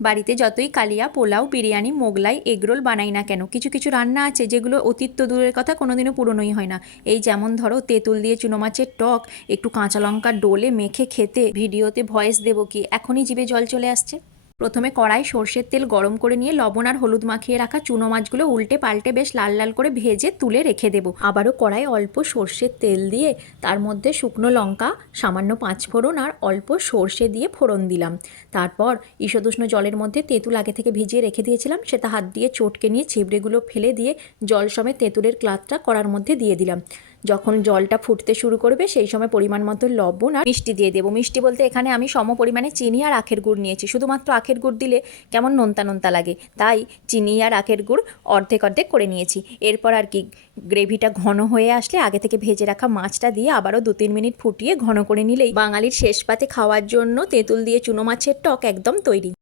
বাড়িতে যতই কালিয়া, পোলাও, বিরিয়ানি, মোগলাই, এগরোল বানাই না কেন, কিছু কিছু রান্না আছে যেগুলো অতীত দূরের কথা কোনোদিনও পুরনোই হয় না। এই যেমন ধরো, তেঁতুল দিয়ে চুনো মাছের টক, একটু কাঁচা লঙ্কার ডোলে মেখে খেতে, ভিডিওতে ভয়েস দেবো কি, এখনই জিভে জল চলে আসছে। প্রথমে কড়াই সর্ষের তেল গরম করে নিয়ে লবণ আর হলুদ মাখিয়ে রাখা চুনো মাছগুলো উল্টে পাল্টে বেশ লাল লাল করে ভেজে তুলে রেখে দেবো। আবারও কড়াই অল্প সর্ষের তেল দিয়ে তার মধ্যে শুকনো লঙ্কা, সামান্য পাঁচ ফোড়ন আর অল্প সর্ষে দিয়ে ফোড়ন দিলাম। তারপর ঈষদুষ্ণ জলের মধ্যে তেঁতুল আগে থেকে ভিজিয়ে রেখে দিয়েছিলাম, সেটা হাত দিয়ে চটকে নিয়ে ছিবড়েগুলো ফেলে দিয়ে জল সমেত তেঁতুলের ক্লাতটা কড়ার মধ্যে দিয়ে দিলাম। যখন জলটা ফুটতে শুরু করবে, সেই সময় পরিমাণ মতো লবণ আর মিষ্টি দিয়ে দেবো। মিষ্টি বলতে এখানে আমি সম পরিমাণে চিনি আর আখের গুড় নিয়েছি। শুধুমাত্র আখের গুড় দিলে কেমন নোনতা নোনতা লাগে? তাই চিনি আর আখের গুড় অর্ধেক অর্ধেক করে নিয়েছি। এরপর আর কি, গ্রেভিটা ঘন হয়ে আসলে আগে থেকে ভেজে রাখা মাছটা দিয়ে আবারও দু তিন মিনিট ফুটিয়ে ঘন করে নিলেই বাঙালির শেষ পাতে খাওয়ার জন্য তেঁতুল দিয়ে চুনো মাছের টক একদম তৈরি।